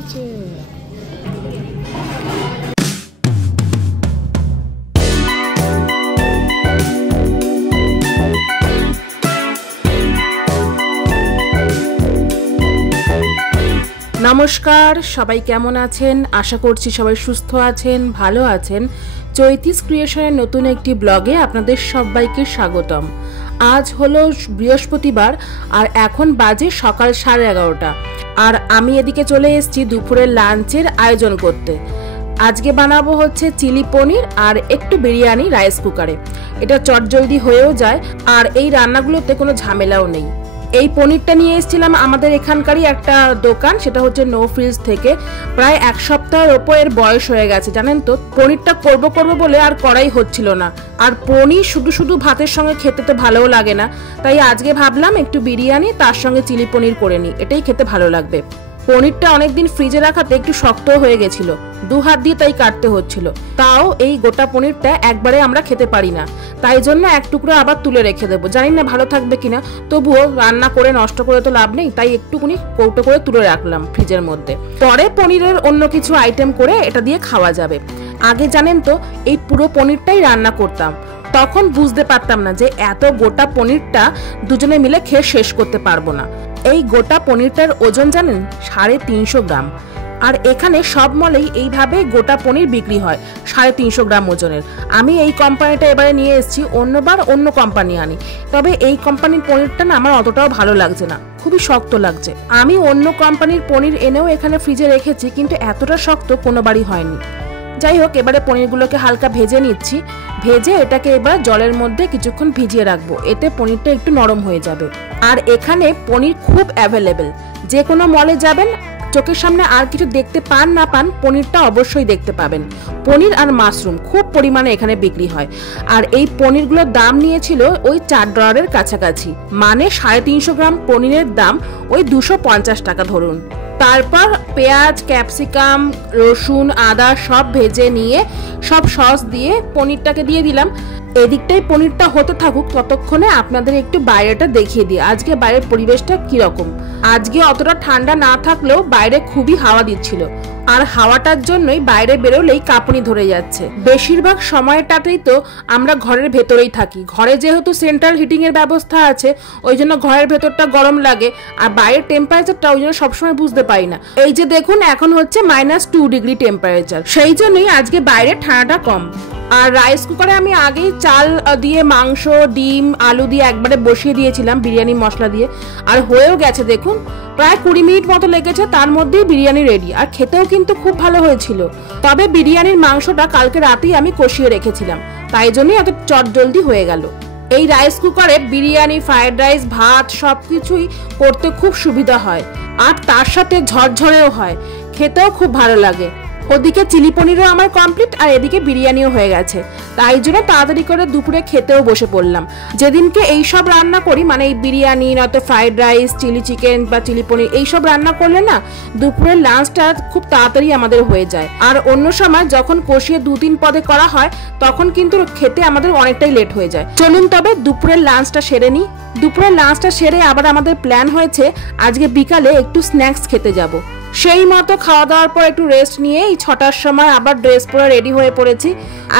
আছে। নমস্কার, সবাই কেমন আছেন? আশা করছি সবাই সুস্থ আছেন, ভালো আছেন। চৈতিস ক্রিয়েশনের নতুন একটি ব্লগে আপনাদের সবাইকে স্বাগতম। আজ হলো বৃহস্পতিবার আর এখন বাজে সকাল 11:30, আর আমি এদিকে চলে এসেছি দুপুরের লাঞ্চের আয়োজন করতে। আজকে বানাবো হচ্ছে চিলি পনির আর একটু বিরিয়ানি রাইস কুকারে। এটা চটজলদি হয়েও যায় আর এই রান্নাগুলোতে কোনো ঝামেলাও নেই। এই পনিরটা নিয়ে এসেছিলাম আমাদের এখানকারই একটা দোকান, সেটা হচ্ছে নো ফ্রিজ থেকে। প্রায় এক সপ্তাহের ওপর এর বয়স হয়ে গেছে, জানেন তো। পনিরটা করবো বলে আর করাই হচ্ছিল না। আর পনির শুধু ভাতের সঙ্গে খেতে তো ভালোও লাগে না, তাই আজকে ভাবলাম একটু বিরিয়ানি তার সঙ্গে চিলি পনির করে নিই, এটাই খেতে ভালো লাগবে। পনিরটা অনেকদিন ফ্রিজে রাখাতে একটু শক্ত হয়ে গেছিল, দু হাত দিয়ে তাই কাটতে হচ্ছিল। তাও এই গোটা পনিরটা একবারে আমরা খেতে পারি না, তাই জন্য এক টুকরো আবার তুলে রেখে দেবো। জানি না ভালো থাকবে কিনা, তবুও রান্না করে নষ্ট করে তো লাভ নেই, তাই একটুকুনি কৌটো করে তুলে রাখলাম ফ্রিজের মধ্যে। পরে পনিরের অন্য কিছু আইটেম করে এটা দিয়ে খাওয়া যাবে। আগে জানেন তো এই পুরো পনিরটাই রান্না করতাম, তখন বুঝতে পারতাম না যে এত গোটা পনিরটা দুজনে মিলে খেয়ে শেষ করতে পারবো না। এই গোটা পনিরটার ওজন জানেন 350 গ্রাম। আর এখানে সব মলেই এইভাবে গোটা পনির বিক্রি হয় 350 গ্রাম ওজনের। আমি এই কোম্পানিটা এবারে নিয়ে এসেছি, অন্যবার অন্য কোম্পানি আনি। তবে এই কোম্পানির পনিরটা না আমার অতটাও ভালো লাগছে না, খুবই শক্ত লাগছে। আমি অন্য কোম্পানির পনির এনেও এখানে ফ্রিজে রেখেছি, কিন্তু এতটা শক্ত কোনোবারই হয়নি। যাই হোক, এবারে পনিরগুলোকে হালকা ভেজে নিচ্ছি। ভেজে এটাকে এবার জলের মধ্যে কিছুক্ষণ ভিজিয়ে রাখবো, এতে পনিরটা একটু নরম হয়ে যাবে। আর এখানে পনির খুব অ্যাভেলেবেল, যে কোনো মলে যাবেন, চোখের সামনে আর কিছু দেখতে পান না পান, পনিরটা অবশ্যই দেখতে পাবেন। পনির আর মাশরুম খুব পরিমাণে এখানে বিক্রি হয়। আর এই পনিরগুলোর দাম নিয়েছিল ওই $4 কাছাকাছি, মানে 350 গ্রাম পনিরের দাম ওই 250 টাকা ধরুন। তারপর পেঁয়াজ, ক্যাপসিকাম, রসুন, আদা সব ভেজে নিয়ে সব সস দিয়ে পনিরটাকে দিয়ে দিলাম। এদিকটাই পনিরটা হতে থাকুক, ততক্ষণে আপনাদের একটু বাইরেটা দেখিয়ে দিই আজকে বাইরের পরিবেশটা কিরকম। আজকে অতটা ঠান্ডা না থাকলেও বাইরে খুবই হাওয়া দিচ্ছিল, আর হাওয়াটার জন্যই বাইরে বেরোলেই কাঁপুনি ধরে যাচ্ছে। বেশিরভাগ সময়টাতেই তো আমরা ঘরের ভেতরেই থাকি। ঘরে যেহেতু সেন্ট্রাল হিটিং এর ব্যবস্থা আছে, ওই জন্য ঘরের ভেতরটা গরম লাগে, আর বাইরের টেম্পারেচারটা ওই জন্য সবসময় বুঝতে পারি না। এই যে দেখুন, এখন হচ্ছে -2 ডিগ্রি টেম্পারেচার, সেই জন্যই আজকে বাইরে ঠান্ডাটা কম। আর রাইস কুকারে আমি আগেই চাল দিয়ে মাংস, ডিম, আলু দিয়ে একবারে বসিয়ে দিয়েছিলাম বিরিয়ানি মশলা দিয়ে, আর হয়েও গেছে। দেখুন, প্রায় 20 মিনিট মতো লেগেছে, তার মধ্যেই বিরিয়ানি রেডি। আর খেতেও কিন্তু খুব ভালো হয়েছিল। তবে বিরিয়ানির মাংসটা কালকে রাতেই আমি কষিয়ে রেখেছিলাম, তাই জন্যই এত চটজলদি হয়ে গেল। এই রাইস কুকারে বিরিয়ানি, ফ্রাইড রাইস, ভাত সবকিছুই করতে খুব সুবিধা হয়, আর তার সাথে ঝরঝরেও হয়, খেতেও খুব ভালো লাগে। ওদিকে চিলি পনিরও আমার কমপ্লিট, আর এদিকে বিরিয়ানিও হয়ে গেছে, তাই জন্য তাড়াতাড়ি করে দুপুরে খেতেও বসে পড়লাম। যেদিনকে এইসব রান্না করি, মানে এই বিরিয়ানি, নয়তো ফ্রাইড রাইস, চিলি চিকেন বা চিলি পনির, এইসব রান্না করলে না দুপুরের লাঞ্চটা খুব তাড়াতাড়ি আমাদের হয়ে যায়। আর অন্য সময় যখন কষিয়ে 2-3 পদে করা হয়, তখন কিন্তু খেতে আমাদের অনেকটাই লেট হয়ে যায়। চলুন তবে দুপুরের লাঞ্চটা সেরে নিই। দুপুরের লাঞ্চটা সেরে আবার আমাদের প্ল্যান হয়েছে আজকে বিকালে একটু স্ন্যাক্স খেতে যাব। সেই মতো খাওয়া দাওয়ার পর একটু রেস্ট নিয়ে এই 6টার সময় আবার ড্রেস পরে রেডি হয়ে পড়েছি।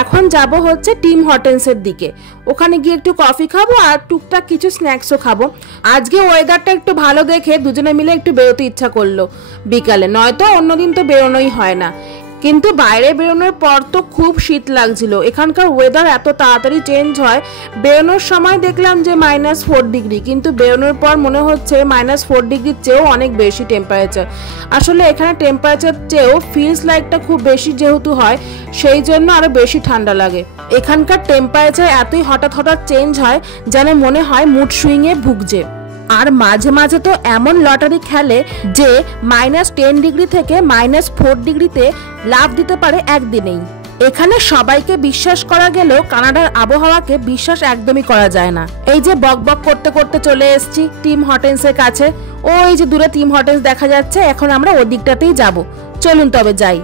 এখন যাব হচ্ছে টিম হর্টেন্সের দিকে, ওখানে গিয়ে একটু কফি খাবো আর টুকটাক কিছু স্ন্যাক্সও খাবো। আজকে ওয়েদারটা একটু ভালো দেখে দুজনে মিলে একটু বেরোতে ইচ্ছা করলো বিকালে, নয়তো অন্যদিন তো বেরোনোই হয় না। কিন্তু বাইরে বেরোনোর পর তো খুব শীত লাগছিল। এখানকার ওয়েদার এত তাড়াতাড়ি চেঞ্জ হয়, বেরোনোর সময় দেখলাম যে -4 ডিগ্রি, কিন্তু বেরোনোর পর মনে হচ্ছে -4 ডিগ্রির চেয়েও অনেক বেশি টেম্পারেচার। আসলে এখানে টেম্পারেচার চেয়েও ফিলস লাইকটা খুব বেশি যেহেতু হয়, সেই জন্য আরো বেশি ঠান্ডা লাগে। এখানকার টেম্পারেচার এতই হঠাৎ চেঞ্জ হয় যেন মনে হয় মুড সুইংয়ে ভুগছে। আর মাঝে মাঝে তো এমন লটারি খেলে যে -10 ডিগ্রি থেকে -4 ডিগ্রিতে লাফ দিতে পারে একদিনেই। এখানে সবাইকে বিশ্বাস করা গেলেও কানাডার আবহাওয়াকে বিশ্বাস একদমই করা যায় না। এই যে বকবক করতে করতে চলে এসেছি টিম হর্টেন্সের কাছে। ওই যে দূরে টিম হর্টেন্স দেখা যাচ্ছে, এখন আমরা ওই দিকটাতেই যাব। চলুন তবে যাই।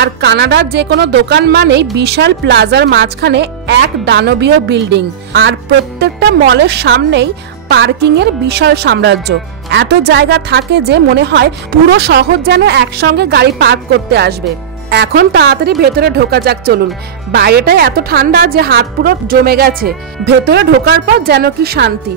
আর কানাডার যে কোনো দোকান মানেই বিশাল প্লাজার মাঝখানে এক দানবীয় বিল্ডিং, আর প্রত্যেকটা মলের সামনেই পার্কিং এর বিশাল সাম্রাজ্য। এত জায়গা থাকে যে মনে হয় পুরো শহর যেন একসঙ্গে গাড়ি পার্ক করতে আসবে। এখন তাড়াতাড়ি ভেতরে ঢোকা যাক, চলুন। বাইরেটাই এত ঠান্ডা যে হাত পুরো জমে গেছে, ভেতরে ঢোকার পর যেন কি শান্তি।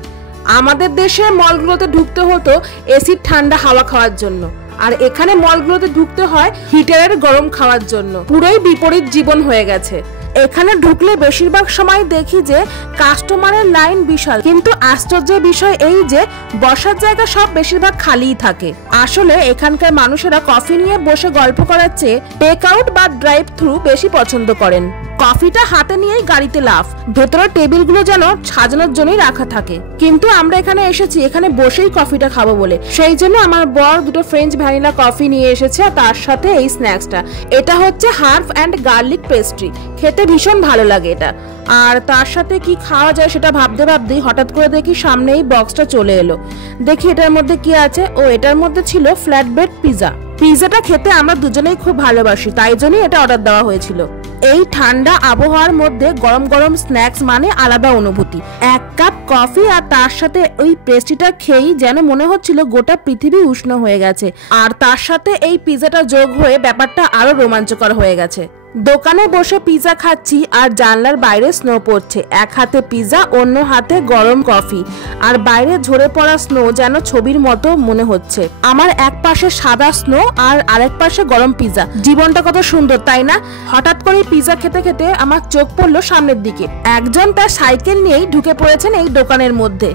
আমাদের দেশের মলগুলোতে ঢুকতে হতো এসির ঠান্ডা হাওয়া খাওয়ার জন্য, আর এখানে মলগুলোতে ঢুকতে হয় হিটারের গরম খাওয়ার জন্য। পুরোই বিপরীত জীবন হয়ে গেছে। এখানে ঢুকলে বেশিরভাগ সময় দেখি যে কাস্টমারের লাইন বিশাল, কিন্তু আশ্চর্যের বিষয় এই যে বসার জায়গা সব বেশিরভাগ খালিই থাকে। আসলে এখানকার মানুষেরা কফি নিয়ে বসে গল্প করার চেয়ে টেক আউট বা ড্রাইভ থ্রু বেশি পছন্দ করেন। কফিটা হাতে নিয়েই গাড়িতে লাফ। ভেতরের টেবিলগুলো যেন সাজানোর জন্যই রাখা থাকে, কিন্তু আমরা এখানে এসেছি এখানে বসেই কফিটা খাবো বলে। সেই জন্য আমার বর দুটো ফ্রেঞ্চ ভ্যানিলা কফি নিয়ে এসেছে, আর তার সাথে এই স্ন্যাক্সটা। এটা হচ্ছে হার্ব অ্যান্ড গার্লিক পেস্ট্রি, খেতে ভীষণ ভালো লাগে এটা। আর তার সাথে কি খাওয়া যায় সেটা ভাবতে ভাবতেই হঠাৎ করে দেখি সামনেই বক্সটা চলে এলো। দেখি এটার মধ্যে কি আছে। ও, এটার মধ্যে ছিল ফ্ল্যাট ব্রেড পিৎজা। পিৎজাটা খেতে আমরা দুজনেই খুব ভালোবাসি, তাই জন্যই এটা অর্ডার দেওয়া হয়েছিল। এই ঠান্ডা আবহাওয়ার মধ্যে গরম গরম স্ন্যাক্স মানে আলাদা অনুভূতি। এক কাপ কফি আর তার সাথে ওই পেস্ট্রিটা খেয়েই যেন মনে হচ্ছিল গোটা পৃথিবী উষ্ণ হয়ে গেছে। আর তার সাথে এই পিৎজাটা যোগ হয়ে ব্যাপারটা আরো রোমাঞ্চকর হয়ে গেছে। দোকানে বসে পিৎজা খাচ্ছি আর জানলার বাইরে স্নো পড়ছে। এক হাতে পিৎজা, অন্য হাতে গরম কফি, আর বাইরে ঝরে পড়া স্নো যেন ছবির মতো মনে হচ্ছে। আমার এক পাশে সাদা স্নো আর আরেক পাশে গরম পিৎজা। জীবনটা কত সুন্দর, তাই না? হঠাৎ করে পিৎজা খেতে খেতে আমার চোখ পড়লো সামনের দিকে। একজন তার সাইকেল নিয়েই ঢুকে পড়েছেন এই দোকানের মধ্যে।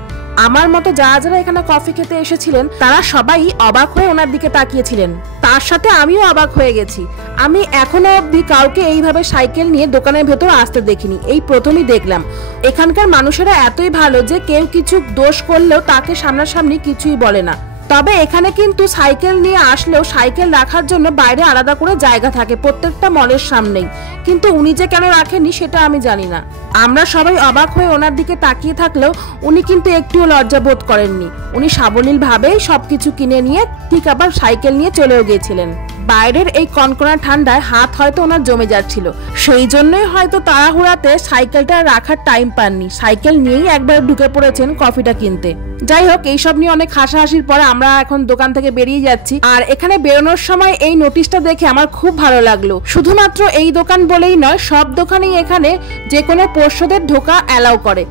আমার মতো যারা যারা এখানে কফি খেতে এসেছিলেন তারা সবাই অবাক হয়ে ওনার দিকে তাকিয়েছিলেন। তার সাথে আমিও অবাক হয়ে গেছি। আমি এখনো অবধি কাউকে এইভাবে সাইকেল নিয়ে দোকানের ভেতর আসতে দেখিনি, এই প্রথমই দেখলাম। এখানকার মানুষেরা এতই ভালো যে কেউ কিছু দোষ করলেও তাকে সামনাসামনি কিছুই বলে না। তবে এখানে কিন্তু সাইকেল নিয়ে আসলেও সাইকেল রাখার জন্য বাইরে আলাদা করে জায়গা থাকে প্রত্যেকটা মলের সামনেই, কিন্তু উনি যে কেন রাখেননি সেটা আমি জানি না। আমরা সবাই অবাক হয়ে ওনার দিকে তাকিয়ে থাকলেও উনি কিন্তু একটুও লজ্জা বোধ করেননি। উনি সাবলীল ভাবেই সবকিছু কিনে নিয়ে ঠিক আবার সাইকেল নিয়ে চলেও গিয়েছিলেন। বাইরের এই কনকনা ঠান্ডায় হাত হয়তো ওনার জমে যাচ্ছিল, সেই জন্যই হয়তো তাড়াহুড়াতে সাইকেলটা রাখার টাইম পাননি। সাইকেল নিয়েই একবার ঢুকে পড়েছেন কফিটা কিনতে। যাই হোক, এইসব নিয়ে অনেক হাসাহাসির পরে আমরা এখন দোকান থেকে বেরিয়ে যাচ্ছি। আর এখানে বেরোনোর সময় এই নোটিশটা দেখে আমার খুব ভালো লাগলো। শুধুমাত্র এই দোকান বলেই নয়, সব দোকানেই এখানে যে কোনো পোষ্যদের ঢোকা অ্যালাউ করে।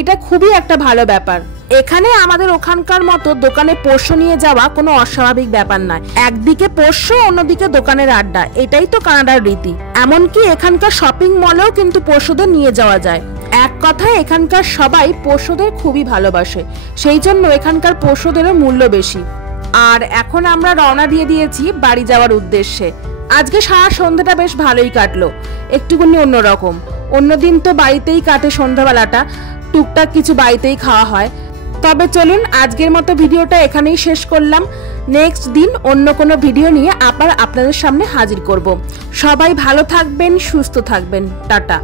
এটা খুবই একটা ভালো ব্যাপার। এখানে আমাদের ওখানকার মতো দোকানে পোষ্য নিয়ে যাওয়া কোনো অস্বাভাবিক ব্যাপার নয়। একদিকে পোষ্য, অন্যদিকে দোকানের আড্ডা, এটাই তো কানাডার রীতি। এমনকি এখানকার শপিং মলেও কিন্তু পোষ্যদের নিয়ে যাওয়া যায়। এক কথায় এখানকার সবাই পোষ্যদের খুবই ভালোবাসে, সেই জন্য এখানকার পোষ্যদেরও মূল্য বেশি। আর এখন আমরা রওনা দিয়ে দিয়েছি বাড়ি যাওয়ার উদ্দেশ্যে। আজকে সারা সন্ধ্যাটা বেশ ভালোই কাটলো, একটুখানি অন্যরকম। অন্যদিন তো বাড়িতেই কাটে সন্ধ্যাবেলাটা, টুকটাক কিছু বাড়িতেই খাওয়া হয়। তবে চলুন আজকের মতো ভিডিওটা এখানেই শেষ করলাম। নেক্সট দিন অন্য কোনো ভিডিও নিয়ে আবার আপনাদের সামনে হাজির করব। সবাই ভালো থাকবেন, সুস্থ থাকবেন। টাটা।